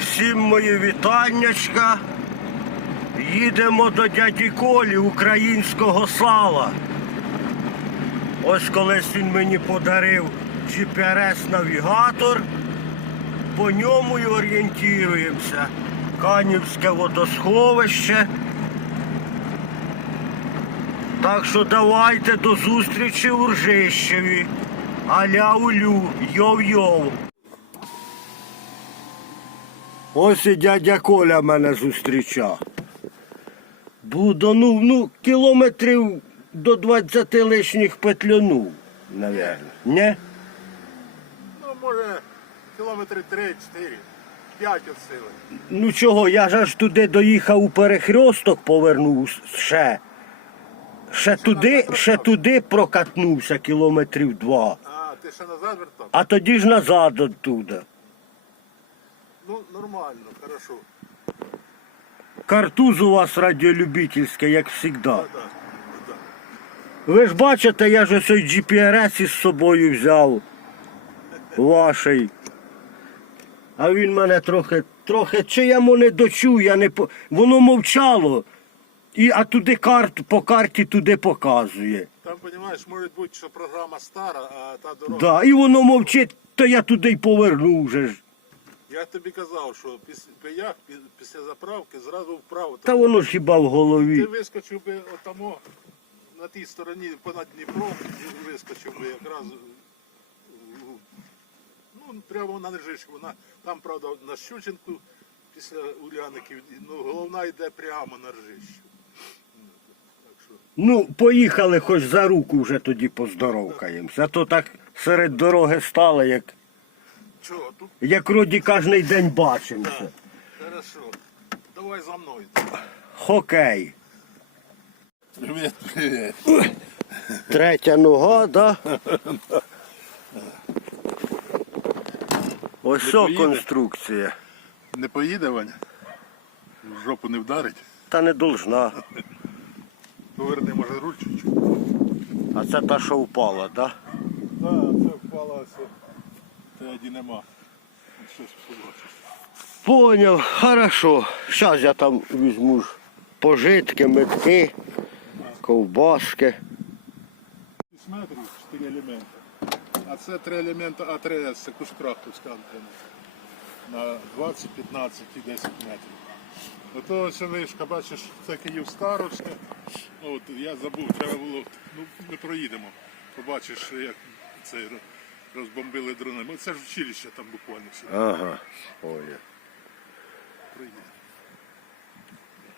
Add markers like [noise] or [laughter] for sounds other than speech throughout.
Всім мої вітаннячка. Їдемо до дяді Колі українського сала. Ось колись він мені подарив GPS-навігатор. По ньому і орієнтуємося. Канівське водосховище. Так що давайте до зустрічі у Ржищеві. Аля улю, йов-йов. Ось і дядя Коля мене зустрічав. Блуданув, ну, кілометрів до 20 лишніх петлянув, навірно. Не? Ну, може, кілометри 3-4, 5 від сили. Ну чого, я ж аж туди доїхав у перехресток, повернув ще. Ще туди, ще туди прокатнувся кілометрів два. А, ти ще назад вертав? А тоді ж назад оттуда. Ну, нормально, хорошо. Картуз у вас радіолюбительський, як завжди. Да, да, да. Ви ж бачите, я ж ось цей GPRS із собою взяв. Ваший. А він мене трохи, трохи, чи я йому не дочув, я не по... Воно мовчало. І, а туди карту, по карті туди показує. Там, розумієш, може бути, що програма стара, а та дорога. Да, і воно мовчить, то я туди й повернув вже ж. Я тобі казав, що після, пияк, після заправки зразу вправо. Та воно ж хіба в голові. Ти вискочив би отамо на тій стороні понад Дніпром, і вискочив би якраз ну, прямо на Нержичку. Вона, там, правда, на Щученку після Уляників, ну, головна йде прямо на Ржищу. Ну, Ну, поїхали хоч за руку вже тоді поздоровкаємося. А то так серед дороги стало, як, чого, тут як роді кожен день бачимося. хорошо. Давай за мною. Хокей. Привіт, привіт. Третя нога, да? Ось що поїде? конструкція. Не поїде, Ваня? В жопу не вдарить. Та не должна. Поверни, може, руль чуть-чуть. А це та, що впала, да? Так, це впало все. Тоді нема. Щось. Поняв, хорошо. Зараз я там візьму ж пожитки, метки, ковбаски. 6 метрів, 4 елементи. А це 3 елементи А3С, це кушкрафтовська антенна. На 20, 15 і 10 метрів. Ото ось вишка, бачиш, це Київ Старосте. Ну, от я забув, треба було. Ну, ми проїдемо. Побачиш, як це розбомбили дрони. Ми- Це ж училище там буквально все. Ага. Проїдемо.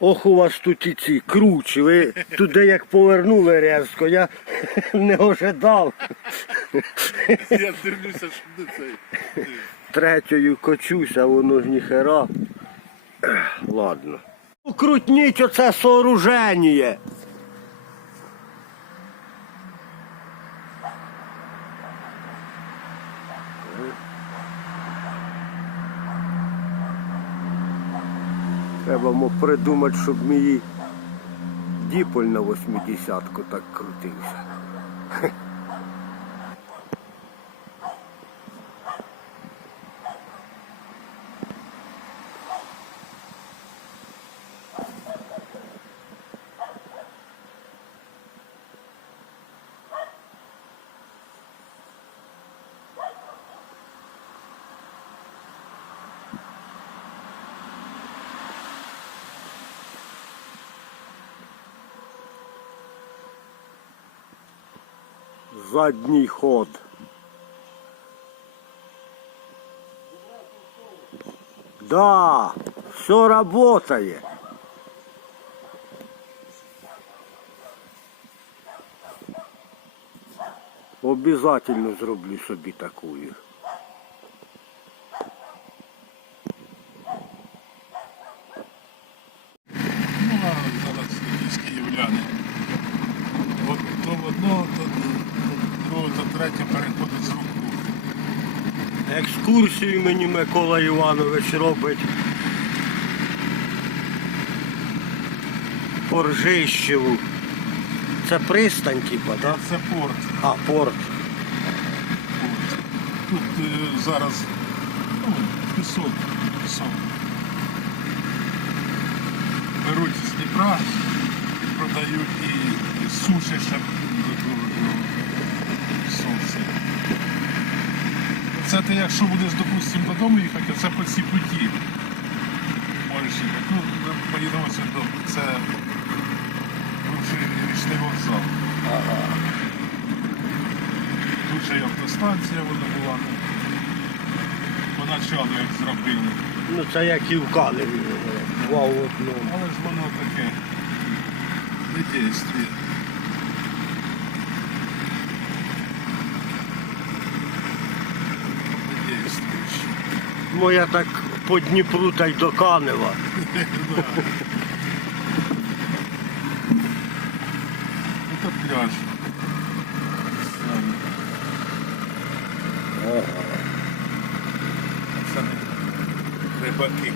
Ох, у вас тут і ці кручі. Ви туди як повернули різко, я [laughs] не ожидав. Я дивлюся, що не цей. Третьою кочуся, воно ж ніхера. Ладно. Крутніть оце сооруження. Треба мо придумати, щоб мій діполь на 80-ку так крутився. Задній ход. Да, все работает. Обязательно зроблю собі такую. Ну, а зараз якісь київляни. От то в одно, то друге, то третє переходить з рук. в руки. Екскурсію мені Микола Іванович робить. По Ржищеву. Це пристань, типа, да? Це порт. А, порт. Тут е, зараз Ну, пісок, пісок. Беруть з Дніпра, продають і, суші ще сонце. Це ти якщо будеш, допустимо, додому їхати, це по цій путі. Можеш їхати. Ну, ми поїдемо сюди, це бувший річний вокзал. Тут же і автостанція вона була. ну, Поначалу як зробили. Ну це як і в Каневі. Вау, одному. Але ж воно таке не дійствує. Не дійствуюче. Моя так по Дніпру та й до Канева. Це пляж. Саме. Це рибаки.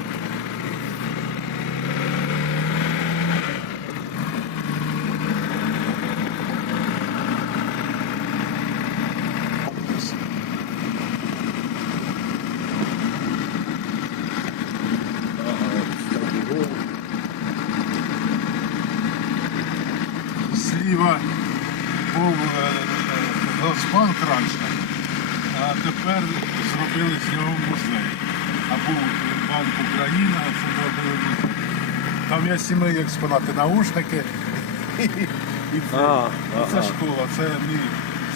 Зліва був е, раніше, а тепер зробили з нього музей. А був Банк України, а це зробили музей. Там є сімейні експонати, наушники. [laughs] І це, це школа, це мій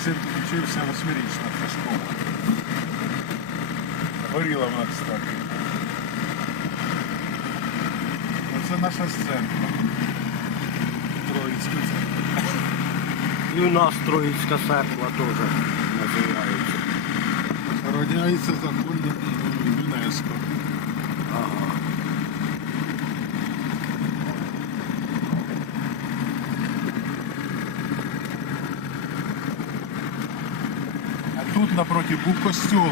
син вчився восьмирічна, це школа. Горіла вона, кстати. Оце наша сцена. Троїцька церква. І у нас Троїцька церква теж називається. Охороняється законом ЮНЕСКО. Ага. А тут напроти був костюл.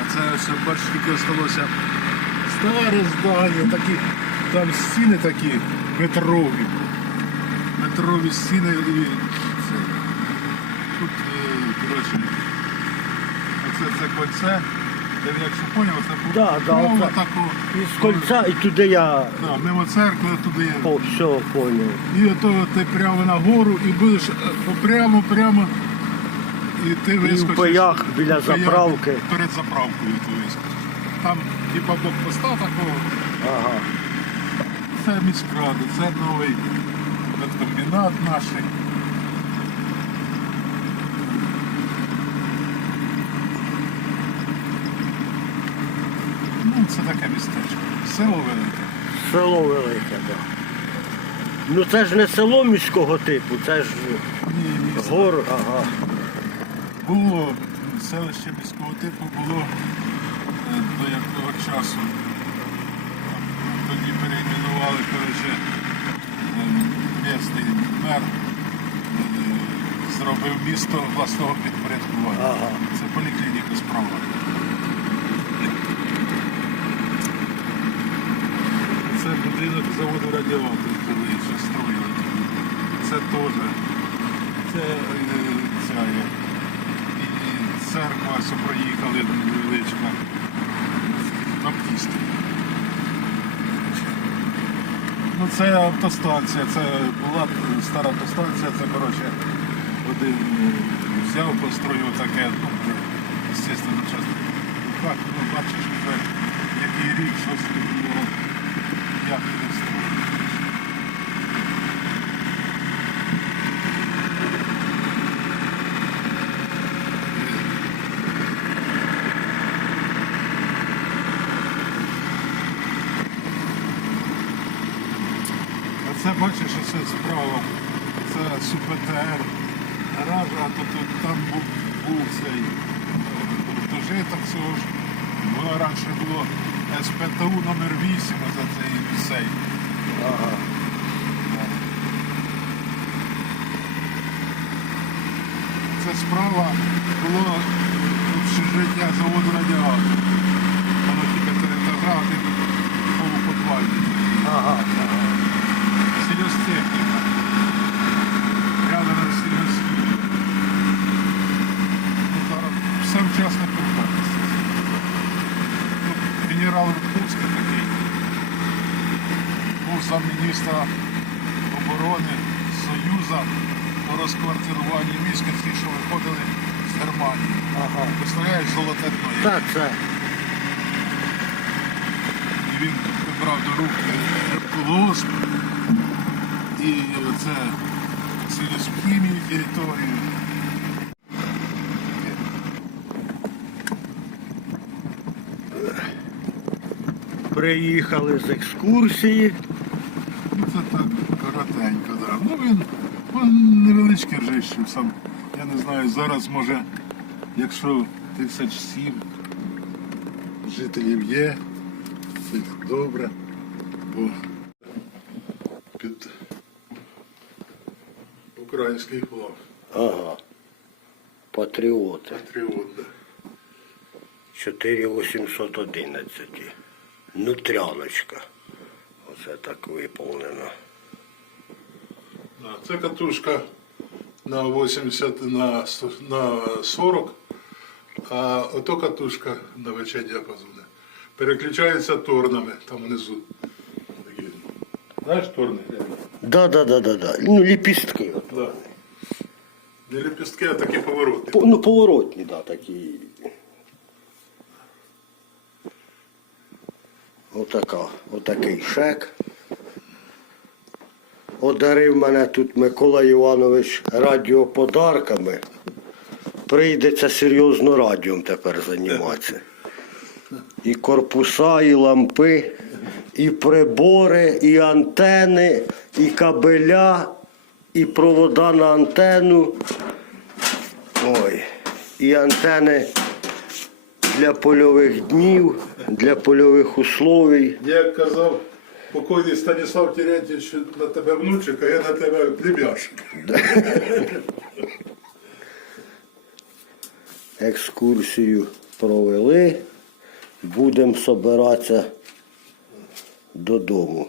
А це все бачиш, тільки залишилося старе здання, такі, там стіни такі метрові. Метрові стіни і це. Тут, е, коротше, оце це кольце. Де, якщо поняв, це Да, да, оце. таку. Із кольця і туди я Да, мимо церкви туди. о, все поняв. І ото ти прямо на гору і будеш е, прямо, прямо. І ти І в паях біля заправки. Перед заправкою ти вискочиш. Там типа блокпоста такого. Ага. Це міськрада, це новий комбінат наш. Ну, це таке містечко. Село велике. Село велике, так. Да. Ну це ж не село міського типу, це ж Ні, місто. гор, ага. Було селище міського типу було до якого часу. Тоді перейменували коротше, е, місний мер, е, зробив місто власного підпорядкування. Ага. Це поліклініка справа. Це будинок заводу радіатор, коли ще строїли. Це теж. Це е, ця. І церква, що проїхали невеличка. Баптісти. Ну це автостанція, це була стара автостанція, це коротше один взяв, построїв таке, ну, звісно, час. Ну бачиш, який рік щось було, як не строїв. А це бачиш, що це справа. Це СУПТР. Гараж, а то тут там був, був цей гуртожиток цього ж. Було раніше було СПТУ номер 8 за цей цей. ага. Це справа було общежиття заводу радіатор. Воно тільки три етажа, один полуподвальний. Ага, ага. Сільгосптехніка. Рядом з сільгосптехнікою. все учасники АТО. Тут генерал Рудковський такий був замміністра оборони Союзу по розквартируванню військ, ті, що виходили з Германії. Ага. Представляєш, золоте дно. є. Так, це. І він брав до рук колосп і це через хімію територію. Приїхали з екскурсії. Ну це так коротенько, да. Ну він, він невеличкий ржище сам. Я не знаю, зараз може, якщо тисяч сім жителів є, це добре, бо український флаг. Ага. Патріоти. Патріот, да. 4811. Нутряночка. Оце так виповнено. А, Це катушка на 80 на, 100 на 40, а ото катушка на ВЧ діапазони. Переключається торнами там внизу. Такі. Знаєш торни? Да, да, да, да, да. Ну, ліпістки. Да. Не лепістки, а такі повороти. По- Ну, поворотні, да, такі. Отака, отакий шек. Одарив мене тут Микола Іванович радіоподарками. Прийдеться серйозно радіом тепер займатися. І корпуса, і лампи, і прибори, і антени, і кабеля, і провода на антенну. Ой, і антени для польових днів, для польових условій. Як казав покойний Станіслав Терентьєвич на тебе внучик, а я на тебе племяшик. [laughs] Екскурсію провели. Будемо собиратися додому.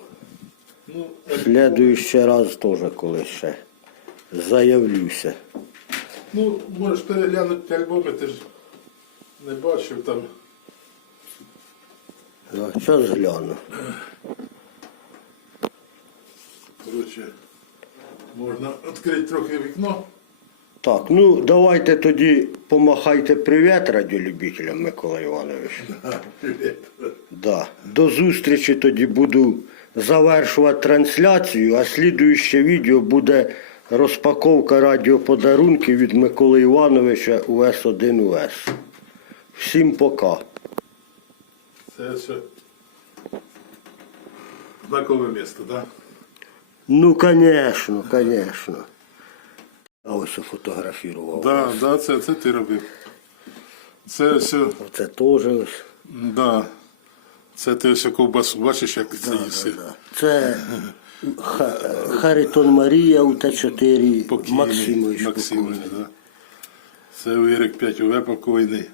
Ну, Слідуючий раз теж колись ще заявлюся. ну, можеш переглянути альбоми, ти ж не бачив там. Зараз гляну. Коротше, можна відкрити трохи вікно. Так, ну давайте тоді помахайте привіт радіолюбителям, Микола Іванович. [laughs] Привіт. Да. До зустрічі тоді буду завершувати трансляцію, а слідуюче відео буде розпаковка радіоподарунків від Миколи Івановича УС-1 УС. Всім пока. Це все знакове місто, так? Ну, звісно, звісно. А ось фотографував. Да, да, це, це ти робив. Це все, Оце теж ось. да. Це ти все ковбасу, бачиш, як це їси. Це Ха- Харитон Марія у Т4 Покійний, Максимович. Максимович, покойний. да. Це Вірик 5 УВ покойний.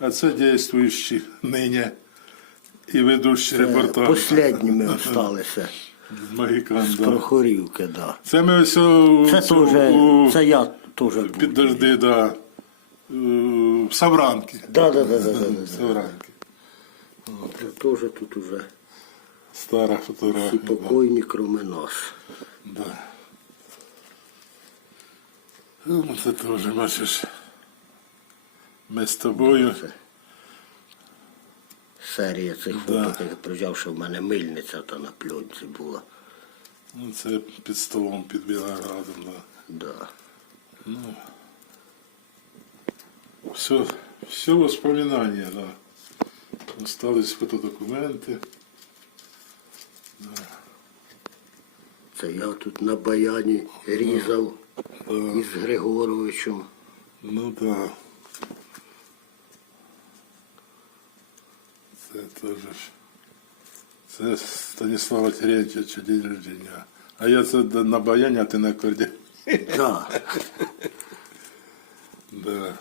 А це дійствуючий нині і ведущий репортаж. Последніми залишилися [laughs] Магікан, з да. Прохорівки, да. Це ми ось у, Це теж, у- це я теж був. підожди, да. В Савранки. Да, да, да, да, да, да. Савранки. Це теж тут уже Стара фотографія. Да. покойні, кроме нас. Да. Ну, це теж, бачиш. Ми з тобою. Серія цих Да. фото, я що в мене мильниця та на пльонці була. Ну, це під столом під Білоградом, да. Да. Все, все воспоминания, да. Остались фотодокументи. Це я тут на баяні різав із Григоровичем. Ну да. Це теж. Це Станіслава Терентьєвича день рождения. А я це на баяні, а ти на акордеоні. Да. [laughs] Да.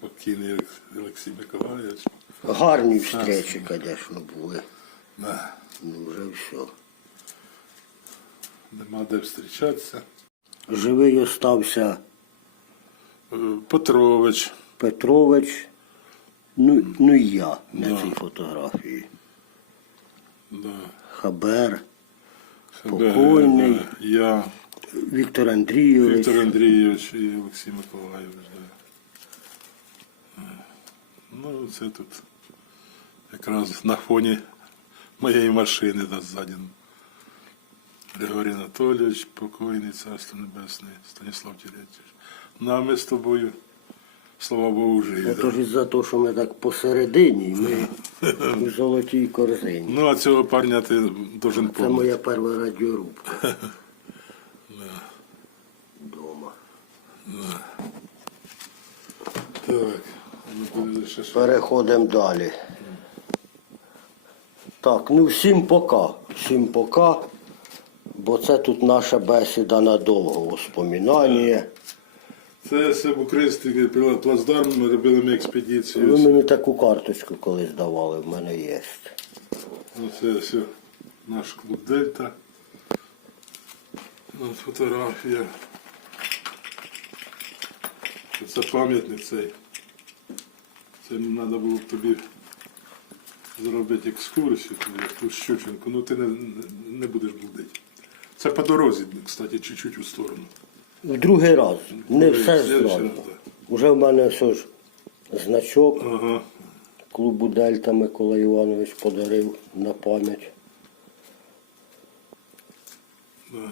Покійний Олексій Миколаївич. Гарні встречі, звісно, були. Да. Ну вже все. Нема де зустрічатися. Живий остався Е, Петрович. Петрович, Ну, ну і я на Да. цій фотографії. Да. Хабер, Себе, Покойний. да. Я, Віктор Андрійович. Віктор Андрійович і Олексій Миколайович. Да. Ну, це тут якраз на фоні моєї машини да, ззаді. Григорій Анатолійович, покойний, царство небесне, Станіслав Терентьєвич. Ну, а ми з тобою, слава Богу, живі. Отож Да. із-за того, що ми так посередині, ми [laughs] у золотій корзині. Ну, а цього парня ти должен Це моя перша радіорубка. [laughs] Дома. Так, ну, ще що. Переходимо далі. Так, ну всім пока. Всім пока. Бо це тут наша бесіда надовго, воспоминання. Це все в український плацдарм, ми робили ми експедицію. Ви мені таку карточку колись давали, в мене є. Ну, це все наш клуб Дельта. От фотографія. Це пам'ятник цей. Це треба було б тобі зробити екскурсію, як ту Щученку. Ну ти не, не будеш блудити. Це по дорозі, кстати, чуть-чуть у сторону. В другий раз. Не все зразу. Уже в мене все ж значок Ага. клубу Дельта Микола Іванович подарив на пам'ять. Да.